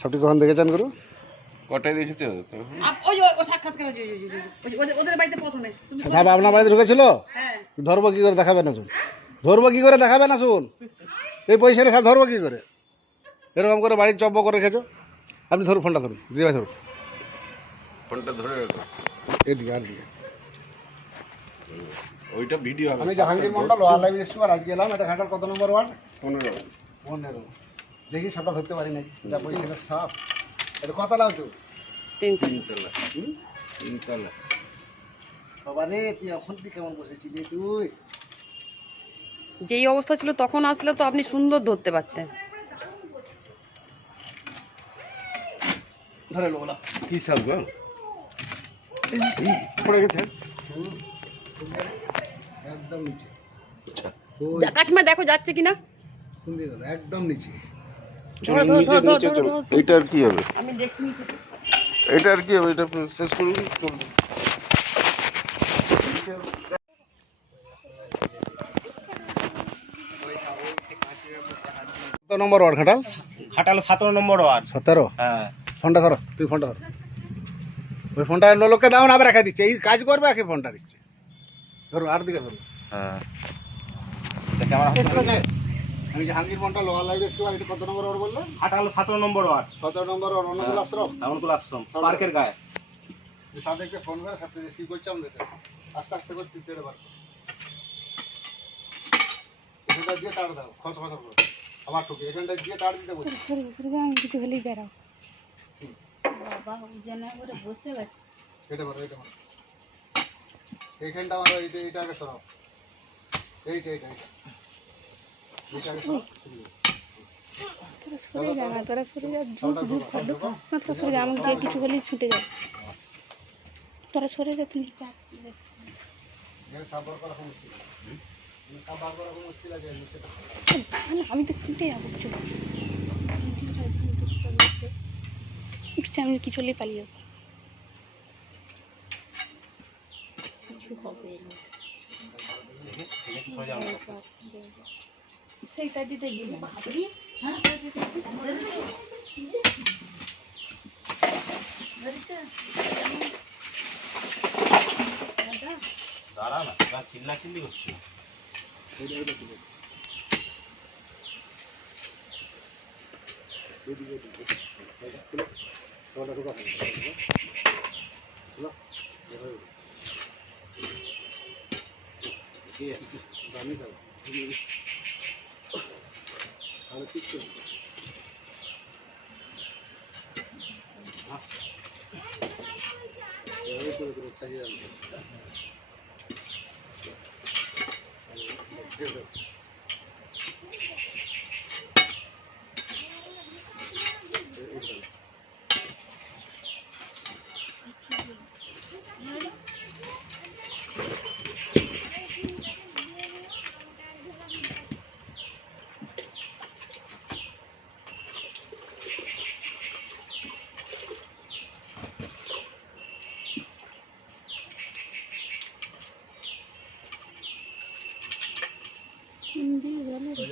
সবটি কখন দেখেছেন গুরু? কটায় দেখেছো? ওই ও সাক্ষাৎকার ওদের বাড়িতে প্রথমে সাহেব আপনার বাড়িতে ঢুকেছিল? হ্যাঁ ধরবো কি করে দেখাবে না শুন, ধরবো কি করে দেখাবে না শুন, এই পয়সা সব ধরবো কি করে? এরকম করে বাড়ির চব্য করে রেখেছো। আপনি ধরুন ফোনটা ধরুন, দিদি ভাই ধরুন, ফোনটা ধরে রাখো। এদিকে আর দিকে। ওইটা ভিডিও হবে। আমি জাহাঙ্গীর মন্ডল ওয়ার লাইব্রেরি স্টোর আজকে এলাম। এটা ঘাটাল কত নম্বর ওয়ার্ড? 15। 15। দেখি সবটা ধরতে পারি নাকি, যা পয়সা সব। এটা কত লাভ তো? 3 তলা। 3 তলা। বাবা রে, তুই এখন তুই কেমন বসেছিস রে তুই? যেই অবস্থা ছিল তখন আসলে তো আপনি সুন্দর ধরতে পারতেন। ধরে লো না কি সব গো? পড়ে গেছে। একদম নিচে। আচ্ছা। কাকিমা দেখো যাচ্ছে কিনা। শুনতে গেল একদম নিচে। ধরো ধরো ধরো ধরো ধরো ধরো। এইটা আর কি হবে? আমি দেখিনি। এটা আর কি হবে? এটা শেষ করুন। কত নম্বর ওয়ার্ড ঘাটাল? ঘাটাল 17 নম্বর ওয়ার্ড। 17। হ্যাঁ, ফোনটা ধরো, তুই ফোনটা ধরো। ওই ফোনটা অন্য লোককে দাও না, আবার রেখে দিচ্ছে। এই কাজ করবে একে ফোনটা দিচ্ছে। ধরো আর দিকে ধরো। হ্যাঁ। ক্যামেরা আমি জাহাঙ্গীর মন্ডল লোহার লাইব্রেরি স্টোর। এটা কত নম্বর ওয়ার্ড বললেন? ঘাটাল 17 নম্বর ওয়ার্ড, 17 নম্বর ওয়ার্ড, অনুকূল আশ্রম। অনুকূল আশ্রম পার্কের গায়ে। সাদেরকে ফোন করে সাথে রিসিভ করছে আমাদের। আস্তে আস্তে করে তুই তেড়ে বার কর। এখানটা দিয়ে তাড় দাও, খস খস করে। আবার টুকি এখানটা দিয়ে তাড় দিতে বলছি। আমি কিছু হলেই বেরাও বাবা উজানে করে বসে গেছে। এটা বড়, এটা বড়। এইখানটা আমার এইটা আগে সরাও। এইটা এইটা এইটা এইটা আগে সরাও। তোরা সরে যা না, তোরা সরে যা, ঢুকা না, তোরা সরে যা, আমাকে দিয়ে কিছু হলেই ছুটে যায়। তোরা সরে যা, তুমি এখানে সাবর করা খুব মুশকিল। সাবর করা খুব মুশকিল আছে নিচেটা। আমি তো ছুটে যাবো কিছু উঠছে, আমি কিছু হলেই পালিয়ে যাবো। কিছু হবে না সেইটা দিতে গেলে দাঁড়া না, চিল্লা চিল্লি করছে। এইটা এইটা কি বলবো? এইদিকে এইদিকে। এইটা খুলো। তোমরা ঢোকা হবে। খুলো। কি আছে? দামি যাও। আর কিছু এই করে করে চালিয়ে যাবে।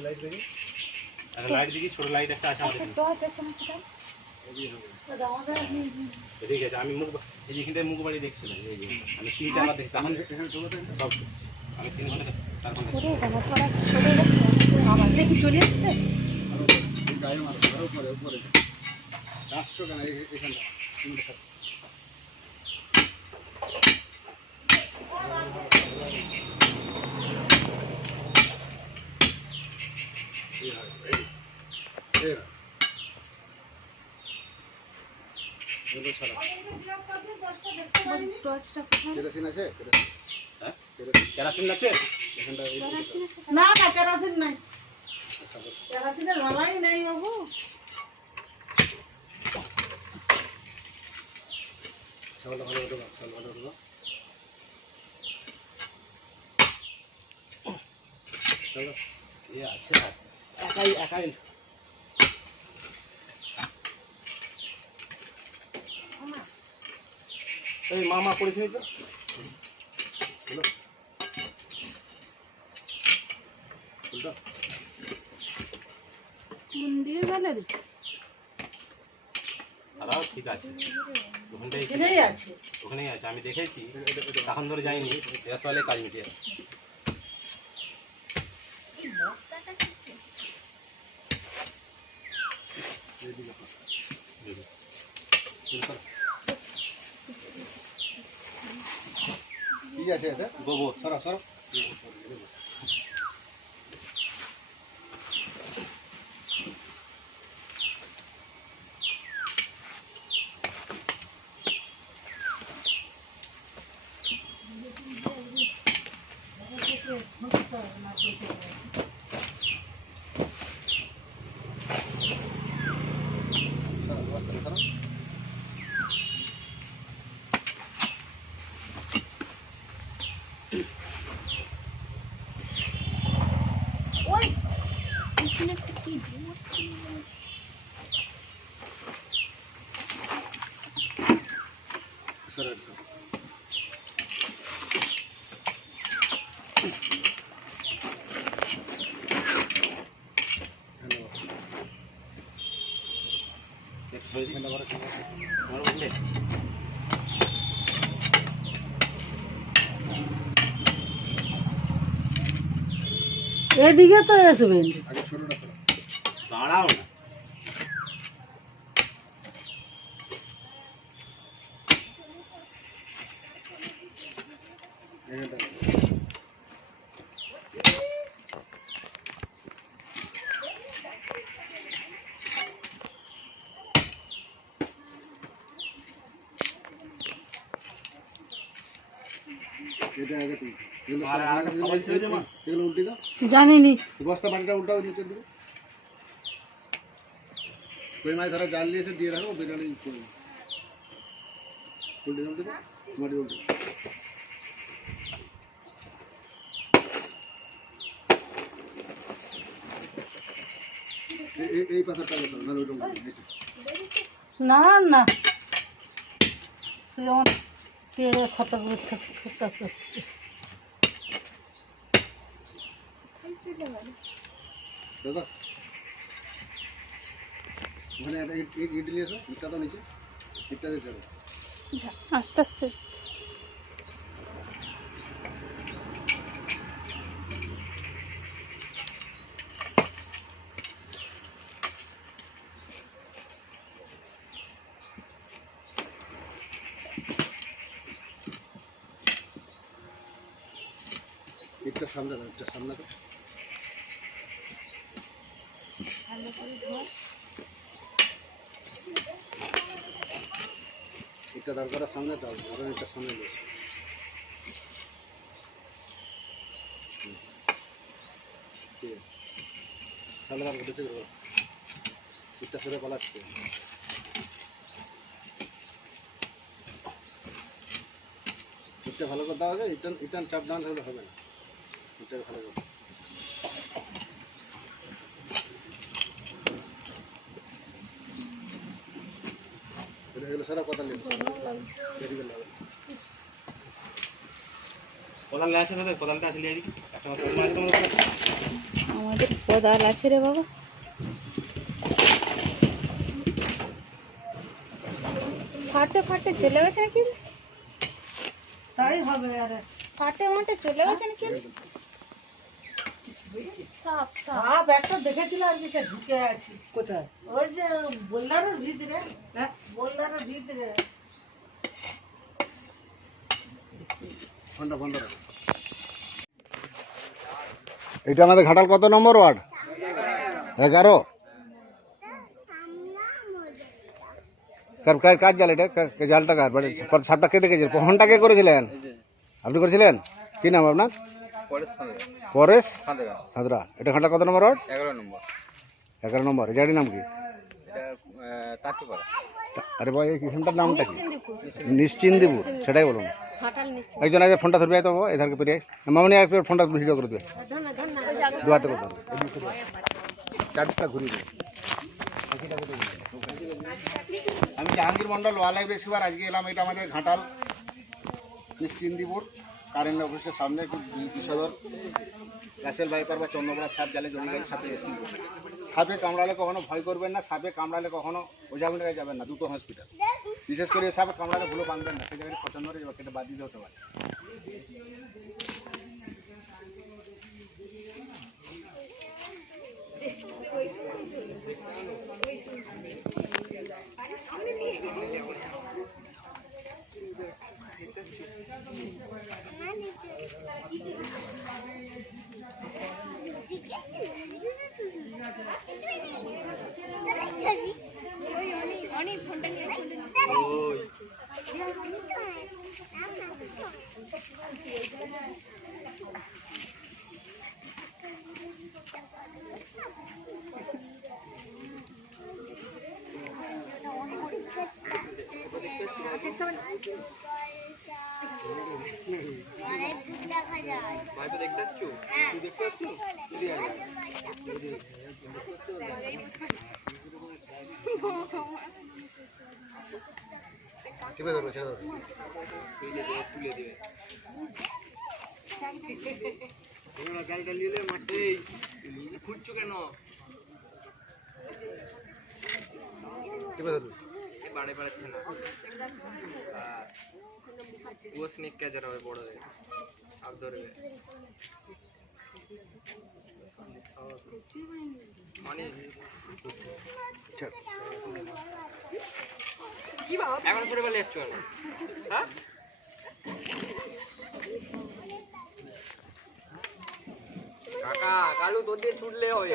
লাইট দেখি। একটা লাইট দেখি, ছোট লাইট একটা আছে আমাদের এখানে। ঠিক আছে, আমি মুখ এই যেখানটায় মুখ বাড়ি দেখছিলাম। এই যে আমি 3-4 দেখছি। এখানে ঢোকা দেন। সব আমি 3 ঘন্টা 4 ঘন্টা সে কি চলে এসছে? গায়ে মারো, উপরে উপরে। রাষ্ট্র কেন এখানটা? কেরোসিন আছে? হ্যাঁ? কেরোসিন কেরাসিন আছে? এখানটা না না কেরোসিন নাই, কেরোসিনের ঢালাই নেই বাবু। ভালো ভালো দেবো, ভালো দেবো। চলো এ আছে একাই একাই। এই মামা পড়েছিস তো? চলো মন্দির গেলে তারাও ঠিক আছে, ওখানটাই এখানেই আছে। ওখানেই আছে, আমি দেখেছি তখন ধরে যাইনি, এরা সকালে কাজ মিটে যাবে। কি আছে এটা? গোবর সরো সরো। ওই এখানে একটা কি ভূত ছিল। সরো সরো। তোমার বুঝলে এদিকে তো আসবেন। আগে ছোটটা সরো। দাঁড়াও না, এখানটা। এটা আগে তুমি এগুলো আর আরেকটা সবাই ছেড়ে দে মা। এগুলো উল্টে দাও। জানিনি। বস্তা বাড়িটা উল্টাও নিচের দিকে। কই মাছ ধরা জাল নিয়ে এসে দিয়ে রাখো, বিরিয়ানি করবে। উল্টে দাও, উল্টে দাও, মাটি উল্টে দাও। এই পাথরটা বসাও, নাহলে ওইটা উল্টে দাও। না না, সে আমার তেড়ে খতা করে খতা করছে। দাদা ওখানে একটা ইট নিয়ে এসো, ইটটা তো নিচে, ইটটা দিয়ে যাবে। যা, আস্তে আস্তে ইটটা সামনে দাও, ইটটা সামনে দাও। ইটটা দরকার সামনে দাও, আর ইটটা সামনে দাও। ঠিক আছে, সামনে দাও, ঘুরেছে করো। ইটটা সরে পালাচ্ছে। ইটটা ভালো করে দেওয়া যায়, ইটটা চাপ দান হলে হবে না। ইটটা ভালো করে এগুলো সারা কথা লেগে কোদাল আছে তাদের, কোদালটা আছে লিয়ে দিই একটা মাত্র মানে তোমার ওখানে। আমাদের কোদাল আছে রে বাবা। ফাটে ফাটে চলে গেছে নাকি? তাই হবে। আরে ফাটে মাঠে চলে গেছে নাকি? সাপ সাপ সাপ একটা দেখেছিল আর কি, সে ঢুকে আছে। কোথায়? ওই যে বোল্ডারের ভিতরে। হ্যাঁ, বোল্ডারের ভিতরে। ফোনটা বন্ধ রাখো। এটা আমাদের ঘাটাল কত নম্বর ওয়ার্ড? 11। কার জাল এটা? জালটা কার? সাপটা কে দেখেছিল? ফোনটা কে করেছিলেন? আপনি করেছিলেন? কি নাম আপনার? পরেশ সাঁতরা। এটা ঘাটাল কত নম্বর ওয়ার্ড? 11 নম্বর। এই জায়গাটির নাম কি? আরে ভাই, এই কিষণটার নামটা কি? নিশ্চিন্দিপুর। সেটাই বলুন। একজন আগে ফোনটা ধরবে তো এধারকে পেরিয়ে মামনি এক ফোনটা ভিডিও করে দেবে, দুয়াতে করতে হবে। চারটা ঘুরিয়ে দেবে। আমি Jahangir Mondal, wild life rescuer. আজকে এলাম, এটা আমাদের ঘাটাল নিশ্চিন্দিপুর কারেন্ট অফিসের সামনে একটু বিষধর রাসেল ভাইপার বা চন্দ্রকোনা সাপ জালে জড়িয়ে গেছে, সাপে রেস্কিউ করছে। সাপে কামড়ালে কখনো ভয় করবেন না, সাপে কামড়ালে কখনো ওঝাগুনের কাছে যাবেন না, দুটো হসপিটাল। বিশেষ করে সাপে কামড়ালে ভুলো বাঁধবেন না, সেই জায়গায় পছন্দ হয়ে যাবে, কেটে বাদ দিতে হতে পারে। টিপে ধরবে, ছেড়ে ধরবে। টিপে ধরবে। বাড়ে বাড়াচ্ছে না ও স্নেক ক্যাচার হবে বড় হয়ে আর ধরবে এখন সরে বলে যাচ্ছ হ্যাঁ কাকা কালু তোর দিয়ে ছুটলে হবে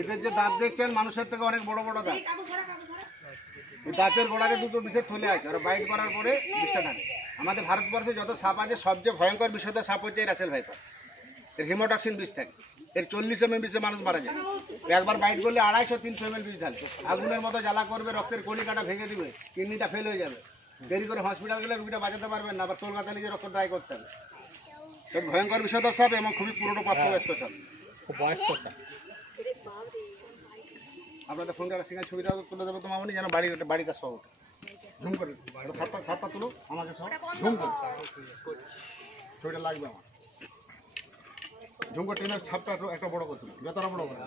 এদের যে দাঁত দেখছেন মানুষের থেকে অনেক বড় বড় দাঁত। এই দাঁতের গোড়াতে দুটো বিষের থলে আছে, ওরা বাইট করার পরে বিষটা থাকে। আমাদের ভারতবর্ষে যত সাপ আছে সবচেয়ে ভয়ঙ্কর বিষয়টা সাপ হচ্ছে এই রাসেল ভাইপার। এর হিমোটক্সিন বিষ থাকে, এর 40 ml বিষে মানুষ মারা যায়। একবার বাইট করলে 250-300 ml বিষ ঢালছে, আগুনের মতো জ্বালা করবে, রক্তের কণিকাটা ভেঙে দিবে, কিডনিটা ফেল হয়ে যাবে। দেরি করে হসপিটাল গেলে রুগীটা বাঁচাতে পারবেন না, আবার কলকাতা নিয়ে রক্ত ড্রাই করতে হবে। সব ভয়ঙ্কর বিষয়টা সাপ এবং খুবই পুরনো প্রাপ্তবয়স্ক সাপ। আপনাদের ফোন করে সিঙ্গেল ছবিটা তুলে দেবো তো মামনি, যেন বাড়িটা সহ ওঠে। ঝুম করে সাপটা তুলো আমাকে সহ, ঝুম করে ছবিটা লাগবে আমার। ঝুম করে ট্রেনের ছাপটা একটা বড় করে তুলো, যতটা বড় করে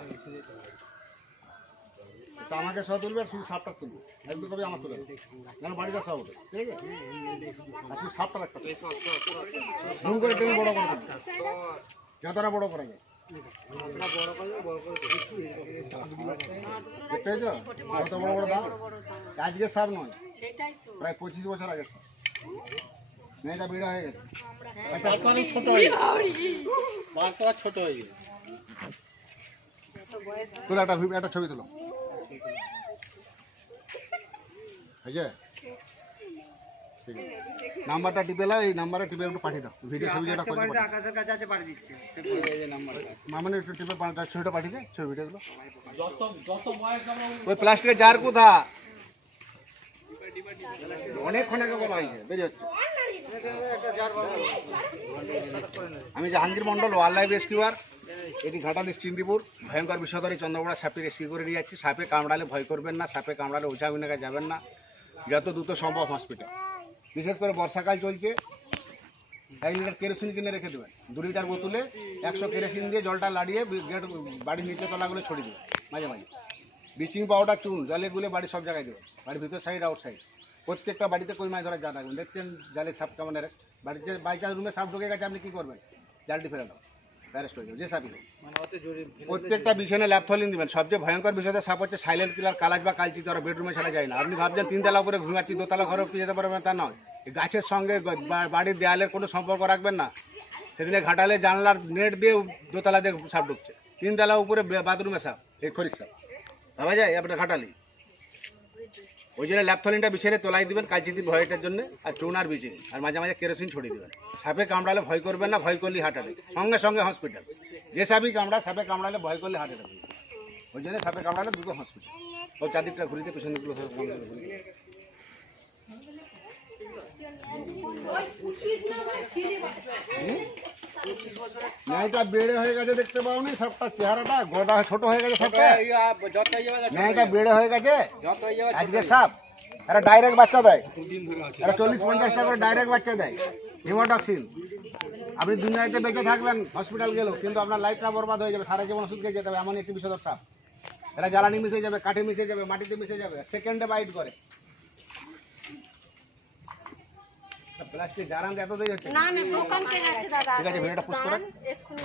তা আমাকে সহ তুলবে, আর শুধু সাপটা তুলবে, একদম কবে আমার তুলে দেবে, যেন বাড়িটা সহ ওঠে, ঠিক আছে? আর শুধু সাপটা রাখতে হবে, ঝুম করে ট্রেনে বড় করে তুলবে, যতটা বড় করা যায়। দেখতে পেয়েছো কত বড় বড় দাম? আজকের সাপ নয়, প্রায় 25 বছর আগে সাপ। মেয়েটা বিড়া হয়ে গেছে, ছোট হয়ে ছোট হয়ে গেছে। তুলো একটা ছবি তুলো, হয়েছে? ঠিক আছে, নাম্বারটা টিপে নাও, এই নাম্বারে টিপে একটু পাঠিয়ে দাও ভিডিও ছবি যেটা করতে আকাশের কাছে আছে পাঠিয়ে দিচ্ছে মামনি একটু টিপে ছবিটা পাঠিয়ে দে, ছবি ভিডিওগুলো। ওই প্লাস্টিকের জার কোথা? অনেকক্ষণ আগে বলা হয়েছে, বেরিয়ে হচ্ছে। আমি Jahangir Mondal, wild life rescuer. এটি ঘাটাল চিন্দিপুর ভয়ঙ্কর বিষধরী চন্দ্রপড়া সাপে রেস্কিউ করে নিয়ে যাচ্ছি। সাপে কামড়ালে ভয় করবেন না, সাপে কামড়ালে ওঝা গুনেকা যাবেন না, যত দ্রুত সম্ভব হসপিটাল। বিশেষ করে বর্ষাকাল চলছে, 1 লিটার কেরোসিন কিনে রেখে দেবেন, 2 লিটার বোতলে 100 কেরোসিন দিয়ে জলটা লাড়িয়ে গেট বাড়ির নিচে তলাগুলো ছড়িয়ে দেবেন মাঝে মাঝে। ব্লিচিং পাউডার চুন জলে গুলে বাড়ির সব জায়গায় দেবেন, বাড়ির ভিতর সাইড আউট সাইড। প্রত্যেকটা বাড়িতে কই মাছ ধরার জাল রাখবেন। দেখছেন জালে সাপ কেমন অ্যারেস্ট, বাড়িতে বাই চান্স রুমে সাপ ঢুকে গেছে, আপনি কী করবেন? জালটি ফেলে দাও, অ্যারেস্ট হয়ে যাবে যে সাপই। প্রত্যেকটা বিছানে ল্যাপথলিন দিবেন। সবচেয়ে ভয়ঙ্কর বিষয়টা সাপ হচ্ছে সাইলেন্ট কিলার, কালাজ বা কালচি, তারা বেডরুমে ছাড়া যায় না। আপনি ভাবছেন 3 তলা উপরে ঘুমাচ্ছি, 2 তলা ঘরে উঠে যেতে পারবেন, তা নয়। গাছের সঙ্গে বাড়ির দেয়ালের কোনো সম্পর্ক রাখবেন না। সেদিনে ঘাটালে জানলার নেট দিয়ে 2 তলা দিয়ে সাপ ঢুকছে, 3 তলা উপরে বাথরুমে সাপ, এই খরির সাপ ভাবা যায় আপনার ঘাটালি। ওই জন্য ল্যাপথলিনটা বিছানে তোলাই দিবেন কালচিতি ভয়টার জন্য, আর চুন আর বিচিনি, আর মাঝে মাঝে কেরোসিন ছড়িয়ে দেবেন। সাপে কামড়ালে ভয় করবেন না, ভয় করলে হার্ট অ্যাটাক, সঙ্গে সঙ্গে হসপিটাল। যে সাপই সাপে কামড়ালে ভয় করলে হার্ট অ্যাটাক। ওই জন্য সাপে কামড়ালে দ্রুত হসপিটাল। ও চারদিকটা ঘুরিতে পেছনগুলো ঘুরিতে ন্যায়টা বেড়ে হয়ে গেছে দেখতে পাও নি সবটা চেহারাটা গোটা ছোট হয়ে গেছে সবটা ন্যায়টা বেড়ে হয়ে গেছে আজকে সাপ এরা ডাইরেক্ট বাচ্চা দেয় এরা 40-50 টাকা করে ডাইরেক্ট বাচ্চা দেয় হিমোটক্সিন আপনি দুনিয়াতে বেঁচে থাকবেন হসপিটাল গেলেও কিন্তু আপনার লাইফটা বরবাদ হয়ে যাবে সারা জীবন ওষুধ খেয়ে যেতে হবে এমন একটি বিষধর সাপ এরা জ্বালানি মিশে যাবে কাঠে মিশে যাবে মাটিতে মিশে যাবে সেকেন্ডে বাইট করে প্লাস্টিক জারান এত দেরি হচ্ছে না না দোকান কে গেছে দাদা ঠিক আছে ভিডিওটা পুশ করে এক্ষুনি